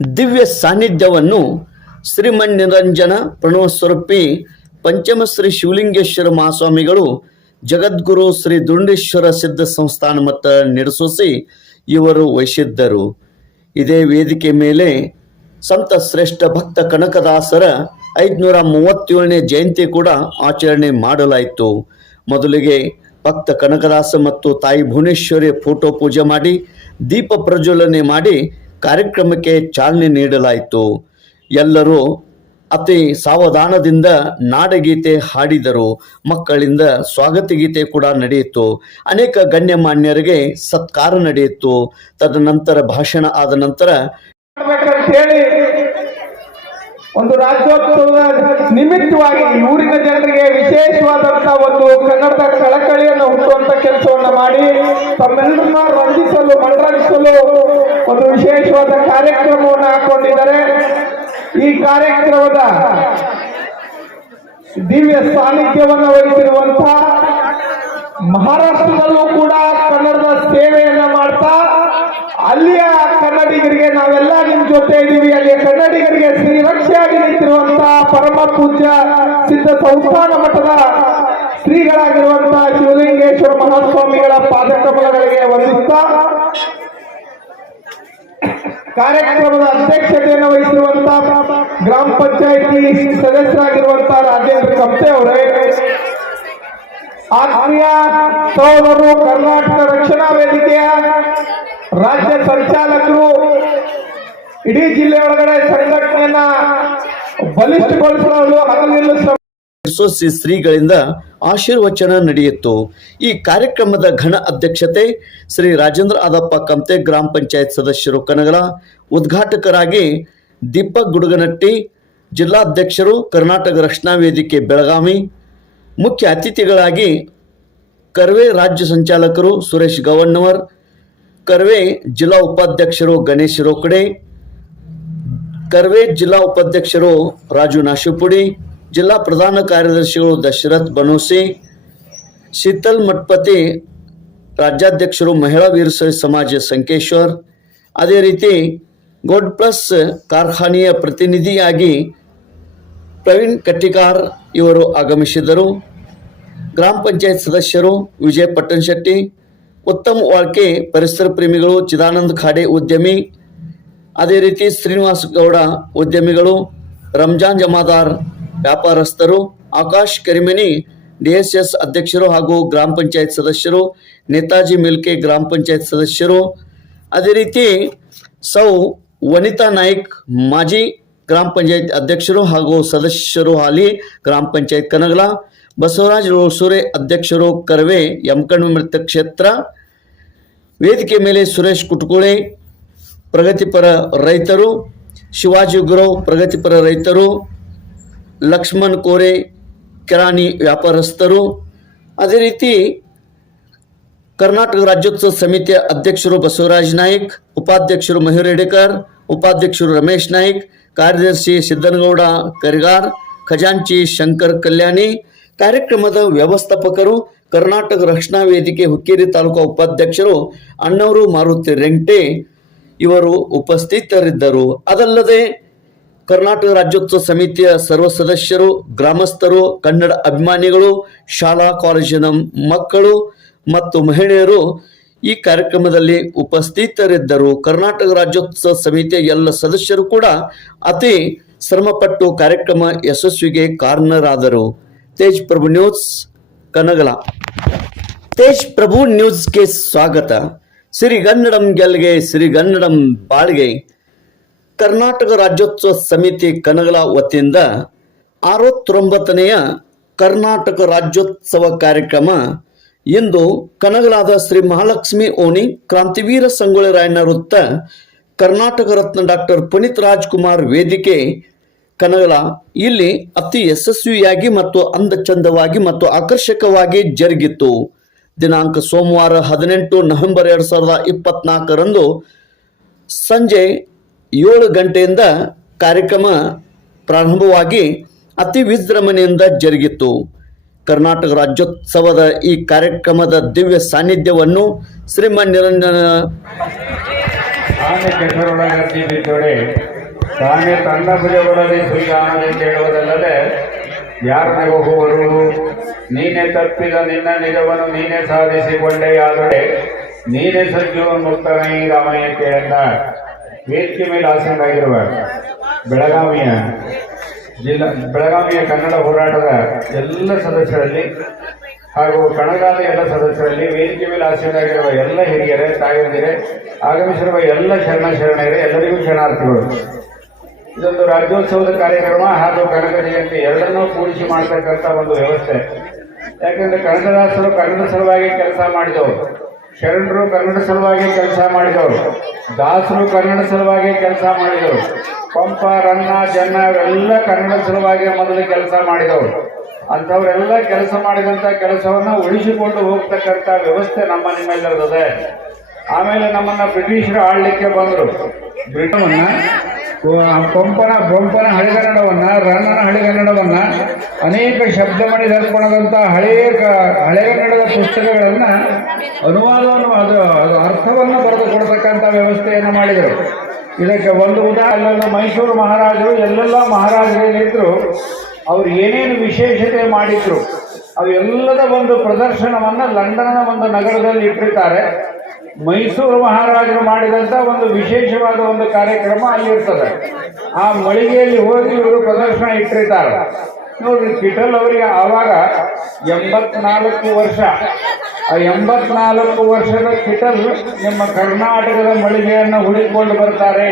ದಿವ್ಯ ಸಾನ್ನಿಧ್ಯವನ್ನು ಶ್ರೀಮನ್ನಿರಂಜನ ಪ್ರಣವಸ್ವರೂಪಿ ಪಂಚಮಶ್ರೀ ಶಿವಲಿಂಗೇಶ್ವರ ಮಹಾಸ್ವಾಮಿಗಳು ಜಗದ್ಗುರು ಶ್ರೀ ದುಂಡೇಶ್ವರ ಸಿದ್ಧ ಸಂಸ್ಥಾನ ಮಠ ನಡೆಸೋಸಿ ಇವರು ವಹಿಸಿದ್ದರು. ಇದೇ ವೇದಿಕೆ ಮೇಲೆ ಸಂತ ಶ್ರೇಷ್ಠ ಭಕ್ತ ಕನಕದಾಸರ 537ನೇ ಜಯಂತಿ ಕೂಡ ಆಚರಣೆ ಮಾಡಲಾಯಿತು. ಮೊದಲಿಗೆ ಭಕ್ತ ಕನಕದಾಸ ಮತ್ತು ತಾಯಿ ಭುವನೇಶ್ವರಿ ಫೋಟೋ ಪೂಜೆ ಮಾಡಿ ದೀಪ ಪ್ರಜ್ವಲನೆ ಮಾಡಿ ಕಾರ್ಯಕ್ರಮಕ್ಕೆ ಚಾಲನೆ ನೀಡಲಾಯಿತು. ಎಲ್ಲರೂ ಅತಿ ಸಾವಧಾನದಿಂದ ನಾಡಗೀತೆ ಹಾಡಿದರು. ಮಕ್ಕಳಿಂದ ಸ್ವಾಗತ ಗೀತೆ ಕೂಡ ನಡೆಯಿತು. ಅನೇಕ ಗಣ್ಯಮಾನ್ಯರಿಗೆ ಸತ್ಕಾರ ನಡೆಯಿತು. ತದನಂತರ ಭಾಷಣ ಆದ ನಂತರ ಒಂದು ರಾಜ್ಯೋತ್ಸವದ ನಿಮಿತ್ತವಾಗಿ ಊರಿನ ಜನರಿಗೆ ವಿಶೇಷವಾದಂತಹ ಒಂದು ಕನ್ನಡದ ಕಳಕಳಿಯನ್ನು ಹುಟ್ಟುವಂತ ಕೆಲಸವನ್ನ ಮಾಡಿ ತಮ್ಮೆಲ್ಲರನ್ನ ರಂಜಿಸಲು ಮನರಂಜಿಸಲು ಒಂದು ವಿಶೇಷವಾದ ಕಾರ್ಯಕ್ರಮವನ್ನು ಹಾಕೊಂಡಿದ್ದಾರೆ. ಈ ಕಾರ್ಯಕ್ರಮದ ದಿವ್ಯ ಸಾನ್ನಿಧ್ಯವನ್ನು ವಹಿಸಿರುವಂತಹ ಮಹಾರಾಷ್ಟ್ರದಲ್ಲೂ ಕೂಡ ಕನ್ನಡದ ಸೇವೆಯನ್ನ ಮಾಡ್ತಾ ಅಲ್ಲಿಯ ಕನ್ನಡಿಗರಿಗೆ ನಾವೆಲ್ಲ ನಿಮ್ ಜೊತೆ ಇದ್ದೀವಿ. ಅಲ್ಲಿಯ ಕನ್ನಡಿಗರಿಗೆ ಶ್ರೀರಕ್ಷೆಯಾಗಿ ನಿಂತಿರುವಂತಹ ಪರಮ ಪೂಜ್ಯ ಸಿದ್ಧ ಸಂಸ್ಥಾನ ಮಠದ ಶ್ರೀಗಳಾಗಿರುವಂತಹ ಶಿವಲಿಂಗೇಶ್ವರ ಮಹಾಸ್ವಾಮಿಗಳ ಪಾದಕಮಲಗಳಿಗೆ ವಂದಿಸ್ತಾ ಕಾರ್ಯಕ್ರಮದ ಅಧ್ಯಕ್ಷತೆಯನ್ನು ವಹಿಸಿರುವಂತಹ ಗ್ರಾಮ ಪಂಚಾಯಿತಿ ಸದಸ್ಯರಾಗಿರುವಂತಹ ರಾಜೇಂದ್ರ ಕಪ್ತೆ ಅವರೇ, ಆತ್ಮೀಯ ಸಹೋದರರು, ಕರ್ನಾಟಕ ರಕ್ಷಣಾ ವೇದಿಕೆಯ ರಾಜ್ಯ ಸಂಚಾಲಕರು, ಇಡೀ ಜಿಲ್ಲೆ ಒಳಗಡೆ ಸಂಘಟನೆಯನ್ನ ಬಲಿಷ್ಠಗೊಳಿಸಲು ಹಗಲಿರುಳು ಶ್ರೀಗಳಿಂದ ಆಶೀರ್ವಚನ ನಡೆಯಿತು. ಈ ಕಾರ್ಯಕ್ರಮದ ಘನ ಅಧ್ಯಕ್ಷತೆ ಶ್ರೀ ರಾಜೇಂದ್ರ ಆದಪ್ಪ ಕಮ್ತೆ, ಗ್ರಾಮ ಪಂಚಾಯತ್ ಸದಸ್ಯರು ಕನಗಲ. ಉದ್ಘಾಟಕರಾಗಿ ದೀಪಕ್ ಗುಡುಗನಟ್ಟಿ, ಜಿಲ್ಲಾಧ್ಯಕ್ಷರು ಕರ್ನಾಟಕ ರಕ್ಷಣಾ ವೇದಿಕೆ ಬೆಳಗಾವಿ. ಮುಖ್ಯ ಅತಿಥಿಗಳಾಗಿ ಕರ್ವೆ ರಾಜ್ಯ ಸಂಚಾಲಕರು ಸುರೇಶ್ ಗವಣ್ಣವರ್, ಕರ್ವೆ ಜಿಲ್ಲಾ ಉಪಾಧ್ಯಕ್ಷರು ಗಣೇಶ್ ರೋಕಡೆ, ಕರ್ವೆ ಜಿಲ್ಲಾ ಉಪಾಧ್ಯಕ್ಷರು ರಾಜು ನಾಶುಪುಡಿ, ಜಿಲ್ಲಾ ಪ್ರಧಾನ ಕಾರ್ಯದರ್ಶಿಗಳು ದಶರಥ್ ಬನೋಸಿ, ಶೀತಲ್ ಮಠಪತಿ, ರಾಜ್ಯಾಧ್ಯಕ್ಷರು ಮಹಿಳಾ ವೀರಶೈವ ಸಮಾಜ ಸಂಕೇಶ್ವರ್. ಅದೇ ರೀತಿ ಗೋಲ್ಡ್ ಪ್ಲಸ್ ಕಾರ್ಖಾನೆಯ ಪ್ರತಿನಿಧಿಯಾಗಿ ಪ್ರವೀಣ್ ಕಟ್ಟಿಕಾರ್ ಇವರು ಆಗಮಿಸಿದರು. ಗ್ರಾಮ ಪಂಚಾಯತ್ ಸದಸ್ಯರು ವಿಜಯ್ ಪಟ್ಟಣಶೆಟ್ಟಿ, ಉತ್ತಮ್ ವಾಳ್ಕೆ ಪರಿಸರ ಪ್ರೇಮಿಗಳು, ಚಿದಾನಂದ ಖಾಡೆ ಉದ್ಯಮಿ, ಅದೇ ರೀತಿ ಶ್ರೀನಿವಾಸ ಗೌಡ ಉದ್ಯಮಿಗಳು, ರಂಜಾನ್ ಜಮಾದಾರ್ ವ್ಯಾಪಾರಸ್ಥರು, ಆಕಾಶ್ ಕರಿಮನಿ DSS ಅಧ್ಯಕ್ಷರು ಹಾಗೂ ಗ್ರಾಮ ಪಂಚಾಯತ್ ಸದಸ್ಯರು, ನೇತಾಜಿ ಮಿಲ್ಕೆ ಗ್ರಾಮ ಪಂಚಾಯತ್ ಸದಸ್ಯರು, ಅದೇ ರೀತಿ ಸೌ ವನಿತಾ ನಾಯ್ಕ್ ಮಾಜಿ ಗ್ರಾಮ ಪಂಚಾಯತ್ ಅಧ್ಯಕ್ಷರು ಹಾಗೂ ಸದಸ್ಯರು, ಹಾಲಿ ಗ್ರಾಮ ಪಂಚಾಯತ್ ಕನಗಲ, ಬಸವರಾಜ್ ರೋಸೂರೆ ಅಧ್ಯಕ್ಷರು ಕರ್ವೆ ಯಮಕಣ್ಣ ಕ್ಷೇತ್ರ. ವೇದಿಕೆ ಮೇಲೆ ಸುರೇಶ್ ಕುಟ್ಕುಳೆ ಪ್ರಗತಿಪರ ರೈತರು, ಶಿವಾಜಿ ಗುರವ್ ಪ್ರಗತಿಪರ ರೈತರು, ಲಕ್ಷ್ಮಣ್ ಕೋರೆ ಕಿರಾಣಿ ವ್ಯಾಪಾರಸ್ಥರು, ಅದೇ ರೀತಿ ಕರ್ನಾಟಕ ರಾಜ್ಯೋತ್ಸವ ಸಮಿತಿಯ ಅಧ್ಯಕ್ಷರು ಬಸವರಾಜ್ ನಾಯ್ಕ್, ಉಪಾಧ್ಯಕ್ಷರು ಮಯೂರ್ ಎಡೇಕರ್, ಉಪಾಧ್ಯಕ್ಷರು ರಮೇಶ್ ನಾಯ್ಕ್, ಕಾರ್ಯದರ್ಶಿ ಸಿದ್ದನಗೌಡ ಕರಿಗಾರ್, ಖಜಾಂಚಿ ಶಂಕರ್ ಕಲ್ಯಾಣಿ. ಕಾರ್ಯಕ್ರಮದ ವ್ಯವಸ್ಥಾಪಕರು ಕರ್ನಾಟಕ ರಕ್ಷಣಾ ವೇದಿಕೆ ಹುಕ್ಕೇರಿ ತಾಲೂಕಾ ಉಪಾಧ್ಯಕ್ಷರು ಅಣ್ಣವರು ಮಾರುತಿ ರೆಂಟೆ ಇವರು ಉಪಸ್ಥಿತರಿದ್ದರು. ಅದಲ್ಲದೆ ಕರ್ನಾಟಕ ರಾಜ್ಯೋತ್ಸವ ಸಮಿತಿಯ ಸರ್ವ ಸದಸ್ಯರು, ಗ್ರಾಮಸ್ಥರು, ಕನ್ನಡ ಅಭಿಮಾನಿಗಳು, ಶಾಲಾ ಕಾಲೇಜಿನ ಮಕ್ಕಳು ಮತ್ತು ಮಹಿಳೆಯರು ಈ ಕಾರ್ಯಕ್ರಮದಲ್ಲಿ ಉಪಸ್ಥಿತರಿದ್ದರು. ಕರ್ನಾಟಕ ರಾಜ್ಯೋತ್ಸವ ಸಮಿತಿಯ ಎಲ್ಲ ಸದಸ್ಯರು ಕೂಡ ಅತಿ ಶ್ರಮಪಟ್ಟು ಕಾರ್ಯಕ್ರಮ ಯಶಸ್ವಿಗೆ ಕಾರಣರಾದರು. ತೇಜ್ ಪ್ರಭು ನ್ಯೂಸ್ ಕನಗಲ. ತೇಜ್ ಪ್ರಭು ನ್ಯೂಸ್ಗೆ ಸ್ವಾಗತ. ಸಿರಿಗನ್ನಡಂ ಗೆಲ್ಗೆ, ಸಿರಿಗನ್ನಡಂ ಬಾಳ್ಗೆ. ಕರ್ನಾಟಕ ರಾಜ್ಯೋತ್ಸವ ಸಮಿತಿ ಕನಗಲ ವತಿಯಿಂದ 69ನೆಯ ಕರ್ನಾಟಕ ರಾಜ್ಯೋತ್ಸವ ಕಾರ್ಯಕ್ರಮ ಇಂದು ಕನಗಲಾದ ಶ್ರೀ ಮಹಾಲಕ್ಷ್ಮಿ ಓಣಿ ಕ್ರಾಂತಿವೀರ ಸಂಗೊಳ್ಳಿ ರಾಯಣ್ಣ ವೃತ್ತ ಕರ್ನಾಟಕ ರತ್ನ ಡಾಕ್ಟರ್ ಪುನೀತ್ ರಾಜ್ಕುಮಾರ್ ವೇದಿಕೆ ಕನಗಲ ಇಲ್ಲಿ ಅತಿ ಯಶಸ್ವಿಯಾಗಿ ಮತ್ತು ಅಂದಚಂದವಾಗಿ ಮತ್ತು ಆಕರ್ಷಕವಾಗಿ ಜರುಗಿತು. ದಿನಾಂಕ ಸೋಮವಾರ 18 ನವೆಂಬರ್ 2024ರಂದು ಸಂಜೆ 7 ಗಂಟೆಯಿಂದ ಕಾರ್ಯಕ್ರಮ ಪ್ರಾರಂಭವಾಗಿ ಅತಿ ವಿಜೃಂಭಣೆಯಿಂದ ಜರುಗಿತು. ಕರ್ನಾಟಕ ರಾಜ್ಯೋತ್ಸವದ ಈ ಕಾರ್ಯಕ್ರಮದ ದಿವ್ಯ ಸಾನ್ನಿಧ್ಯವನ್ನು ಶ್ರೀಮನ್ನಿರಂಜನ ತಾನೇ ಕೆಸರೊಳಗರ್ಜಿ ಬಿದ್ದೊಡೆ ತಾನೇ ತನ್ನ ಭುಜಗಳಲ್ಲಿ ಸುಯ್ಯಾನದೆಂದು ಹೇಳುವುದಲ್ಲದೆ ಯಾರನೆಗೆ ಹೋಗುವರು? ನೀನೇ ತಪ್ಪಿದ ನಿನ್ನ ನಿಜವನ್ನು ನೀನೇ ಸಾಧಿಸಿಕೊಂಡೆಯಾದೊಡೆ ನೀನೇ ಸಜ್ಜುವನ್ನುತ್ತನೇ ರಾಮಯ್ಯ ಕೇಳಿದ. ವೇದಿಕೆ ಮೇಲೆ ಆಸೀನರಾಗಿರುವ ಬೆಳಗಾವಿಯ ಕನ್ನಡ ಹೋರಾಟದ ಎಲ್ಲ ಸದಸ್ಯರಲ್ಲಿ ಹಾಗೂ ಕಣಗಾದ ಎಲ್ಲ ಸದಸ್ಯರಲ್ಲಿ, ವೇದಿಕೆ ಮೇಲೆ ಆಸೀನರಾಗಿರುವ ಎಲ್ಲ ಹಿರಿಯರೇ, ತಾಯಂದಿರೇ, ಆಗಮಿಸಿರುವ ಎಲ್ಲ ಶರಣರೇ, ಎಲ್ಲರಿಗೂ ಶರಣಾರ್ಥಿಗಳು. ಇದೊಂದು ರಾಜ್ಯೋತ್ಸವದ ಕಾರ್ಯಕ್ರಮ ಹಾಗೂ ಕನಕ ಜಯಂತಿ ಎರಡನ್ನೂ ಕೂಡಿಸಿ ಮಾಡ್ತಕ್ಕಂಥ ಒಂದು ವ್ಯವಸ್ಥೆ. ಯಾಕಂದ್ರೆ ಕನ್ನಡದಾಸರು ಕನ್ನಡ ಸಲುವಾಗಿ ಕೆಲಸ ಮಾಡಿದವರು, ಶರಣರು ಕನ್ನಡ ಸಲುವಾಗಿ ಕೆಲಸ ಮಾಡಿದವರು, ದಾಸರು ಕನ್ನಡ ಸಲುವಾಗಿ ಕೆಲಸ ಮಾಡಿದವರು, ಪಂಪ, ರನ್ನ, ಜನ್ನ ಇವೆಲ್ಲ ಕನ್ನಡ ಸಲುವಾಗಿ ಮೊದಲು ಕೆಲಸ ಮಾಡಿದವರು. ಅಂಥವರೆಲ್ಲ ಕೆಲಸ ಮಾಡಿದಂಥ ಕೆಲಸವನ್ನು ಉಳಿಸಿಕೊಂಡು ಹೋಗ್ತಕ್ಕಂಥ ವ್ಯವಸ್ಥೆ ನಮ್ಮ ನಿಮ್ಮೆಲ್ಲರದೇ. ಆಮೇಲೆ ನಮ್ಮನ್ನ ಬ್ರಿಟಿಷರು ಆಳ್ಲಿಕ್ಕೆ ಬಂದರು. ಬ್ರಿಟನ್ನ ಪಂಪನ ಹಳೆಗನ್ನಡವನ್ನ, ರನ್ನನ ಹಳೆಗನ್ನಡವನ್ನ, ಅನೇಕ ಶಬ್ದಮಣಿ ದರ್ಪಣದಂಥ ಹಳೆಗನ್ನಡದ ಪುಸ್ತಕಗಳನ್ನ ಅನುವಾದವನ್ನು ಅದು ಅರ್ಥವನ್ನು ಬರೆದು ಕೊಡ್ತಕ್ಕಂಥ ವ್ಯವಸ್ಥೆಯನ್ನು ಮಾಡಿದರು. ಇದಕ್ಕೆ ಒಂದು ಉದಾಹರಣೆ, ಮೈಸೂರು ಮಹಾರಾಜರು ಎಲ್ಲೆಲ್ಲ ಮಹಾರಾಜರೇನಿದ್ರು ಅವರು ಏನೇನು ವಿಶೇಷತೆ ಮಾಡಿದ್ರು ಅವೆಲ್ಲದ ಒಂದು ಪ್ರದರ್ಶನವನ್ನು ಲಂಡನ್ನ ಒಂದು ನಗರದಲ್ಲಿ ಇಟ್ಟಿರ್ತಾರೆ. ಮೈಸೂರು ಮಹಾರಾಜರು ಮಾಡಿದಂಥ ಒಂದು ವಿಶೇಷವಾದ ಒಂದು ಕಾರ್ಯಕ್ರಮ ಅಲ್ಲಿರ್ತದೆ. ಆ ಮಳಿಗೆಯಲ್ಲಿ ಹೋಗಿ ಇವರು ಪ್ರದರ್ಶನ ಇಟ್ಟಿರ್ತಾರೆ. ನೋಡ್ರಿ, ಕಿಟಲ್ ಅವರಿಗೆ ಆವಾಗ 84 ವರ್ಷ. ಆ 84 ವರ್ಷದ ಕಿಟಲ್ ನಿಮ್ಮ ಕರ್ನಾಟಕದ ಮಳಿಗೆಯನ್ನು ಹುಡುಕಿಕೊಂಡು ಬರ್ತಾರೆ.